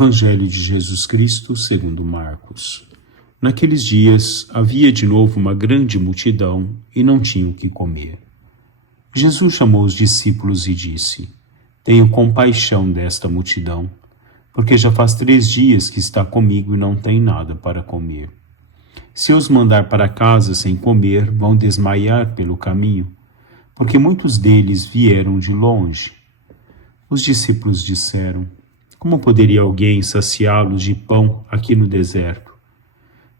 Evangelho de Jesus Cristo segundo Marcos. Naqueles dias havia de novo uma grande multidão e não tinham o que comer. Jesus chamou os discípulos e disse: Tenho compaixão desta multidão, porque já faz 3 dias que está comigo e não tem nada para comer. Se os mandar para casa sem comer, vão desmaiar pelo caminho, porque muitos deles vieram de longe. Os discípulos disseram: Como poderia alguém saciá-los de pão aqui no deserto?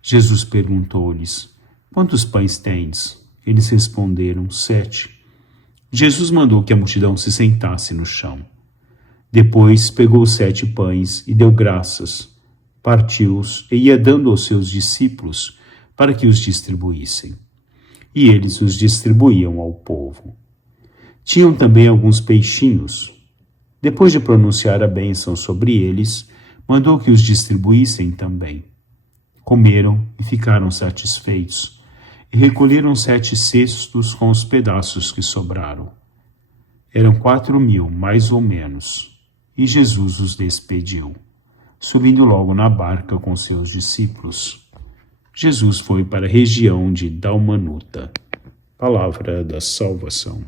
Jesus perguntou-lhes: Quantos pães tendes? Eles responderam: 7. Jesus mandou que a multidão se sentasse no chão. Depois pegou 7 pães e deu graças, partiu-os e ia dando aos seus discípulos para que os distribuíssem. E eles os distribuíam ao povo. Tinham também alguns peixinhos. Depois de pronunciar a bênção sobre eles, mandou que os distribuíssem também. Comeram e ficaram satisfeitos, e recolheram 7 cestos com os pedaços que sobraram. Eram 4.000, mais ou menos, e Jesus os despediu, subindo logo na barca com seus discípulos. Jesus foi para a região de Dalmanuta. Palavra da salvação.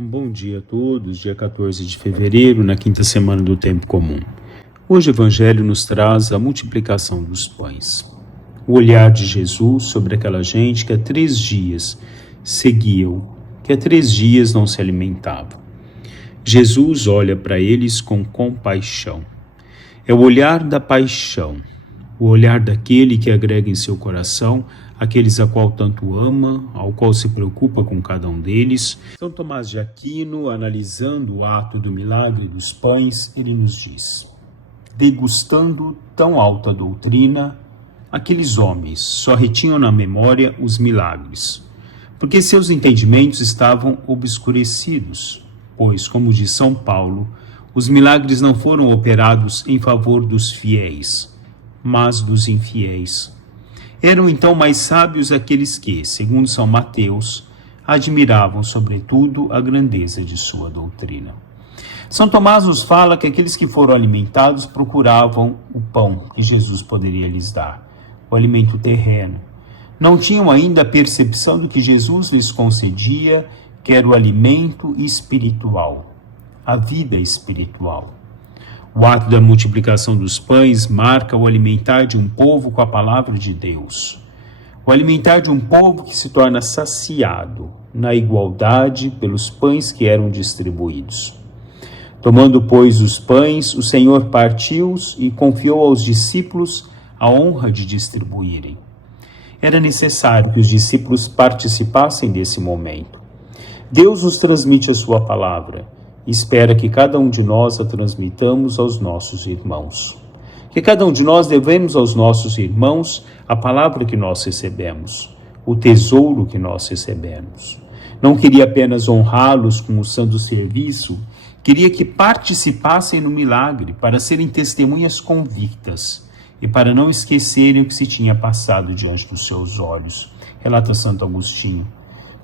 Um bom dia a todos, dia 14 de fevereiro, na quinta semana do tempo comum. Hoje o Evangelho nos traz a multiplicação dos pães. O olhar de Jesus sobre aquela gente que há 3 dias seguiam, que há 3 dias não se alimentavam. Jesus olha para eles com compaixão. É o olhar da paixão, o olhar daquele que agrega em seu coração aqueles a qual tanto ama, ao qual se preocupa com cada um deles. São Tomás de Aquino, analisando o ato do milagre dos pães, ele nos diz: degustando tão alta doutrina, aqueles homens só retinham na memória os milagres, porque seus entendimentos estavam obscurecidos, pois, como diz São Paulo, os milagres não foram operados em favor dos fiéis, mas dos infiéis. Eram então mais sábios aqueles que, segundo São Mateus, admiravam sobretudo a grandeza de sua doutrina. São Tomás nos fala que aqueles que foram alimentados procuravam o pão que Jesus poderia lhes dar, o alimento terreno. Não tinham ainda a percepção do que Jesus lhes concedia, que era o alimento espiritual, a vida espiritual. O ato da multiplicação dos pães marca o alimentar de um povo com a palavra de Deus. O alimentar de um povo que se torna saciado na igualdade pelos pães que eram distribuídos. Tomando, pois, os pães, o Senhor partiu-os e confiou aos discípulos a honra de distribuírem. Era necessário que os discípulos participassem desse momento. Deus nos transmite a sua palavra e espera que cada um de nós a transmitamos aos nossos irmãos. Que cada um de nós devemos aos nossos irmãos a palavra que nós recebemos, o tesouro que nós recebemos. Não queria apenas honrá-los com o santo serviço, queria que participassem no milagre para serem testemunhas convictas e para não esquecerem o que se tinha passado diante dos seus olhos, relata Santo Agostinho.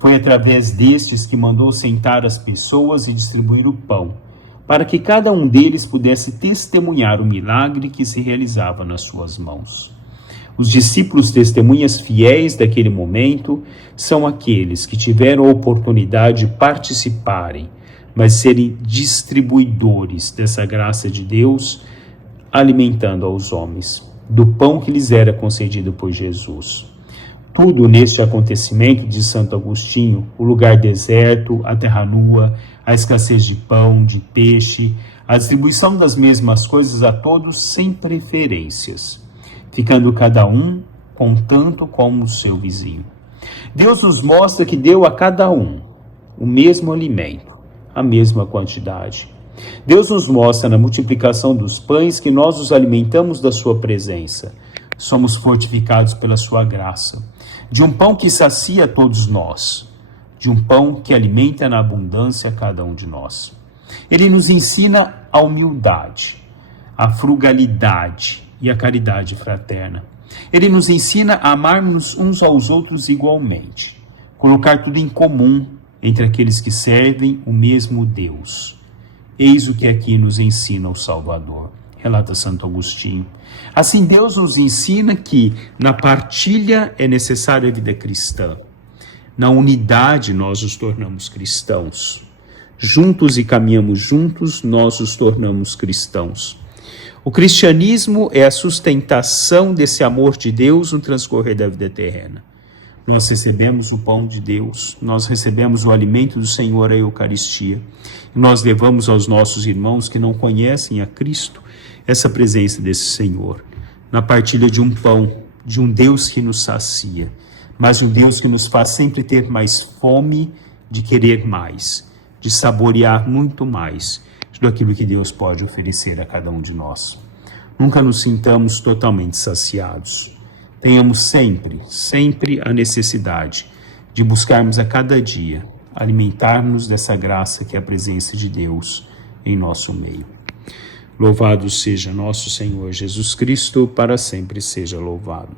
Foi através destes que mandou sentar as pessoas e distribuir o pão, para que cada um deles pudesse testemunhar o milagre que se realizava nas suas mãos. Os discípulos testemunhas fiéis daquele momento são aqueles que tiveram a oportunidade de participarem, mas serem distribuidores dessa graça de Deus, alimentando aos homens do pão que lhes era concedido por Jesus. Tudo neste acontecimento de Santo Agostinho, o lugar deserto, a terra nua, a escassez de pão, de peixe, a distribuição das mesmas coisas a todos sem preferências, ficando cada um com tanto como o seu vizinho. Deus nos mostra que deu a cada um o mesmo alimento, a mesma quantidade. Deus nos mostra na multiplicação dos pães que nós os alimentamos da sua presença. Somos fortificados pela sua graça, de um pão que sacia todos nós, de um pão que alimenta na abundância cada um de nós. Ele nos ensina a humildade, a frugalidade e a caridade fraterna. Ele nos ensina a amarmos uns aos outros igualmente, colocar tudo em comum entre aqueles que servem o mesmo Deus. Eis o que aqui nos ensina o Salvador. relata Santo Agostinho. Assim, Deus nos ensina que na partilha é necessária a vida cristã. Na unidade nós nos tornamos cristãos. Juntos e caminhamos juntos, nós nos tornamos cristãos. O cristianismo é a sustentação desse amor de Deus no transcorrer da vida terrena. Nós recebemos o pão de Deus, nós recebemos o alimento do Senhor, a Eucaristia. E nós levamos aos nossos irmãos que não conhecem a Cristo essa presença desse Senhor. Na partilha de um pão, de um Deus que nos sacia, mas um Deus que nos faz sempre ter mais fome de querer mais, de saborear muito mais tudo aquilo que Deus pode oferecer a cada um de nós. Nunca nos sintamos totalmente saciados. Tenhamos sempre a necessidade de buscarmos a cada dia alimentar-nos dessa graça que é a presença de Deus em nosso meio. Louvado seja nosso Senhor Jesus Cristo, para sempre seja louvado.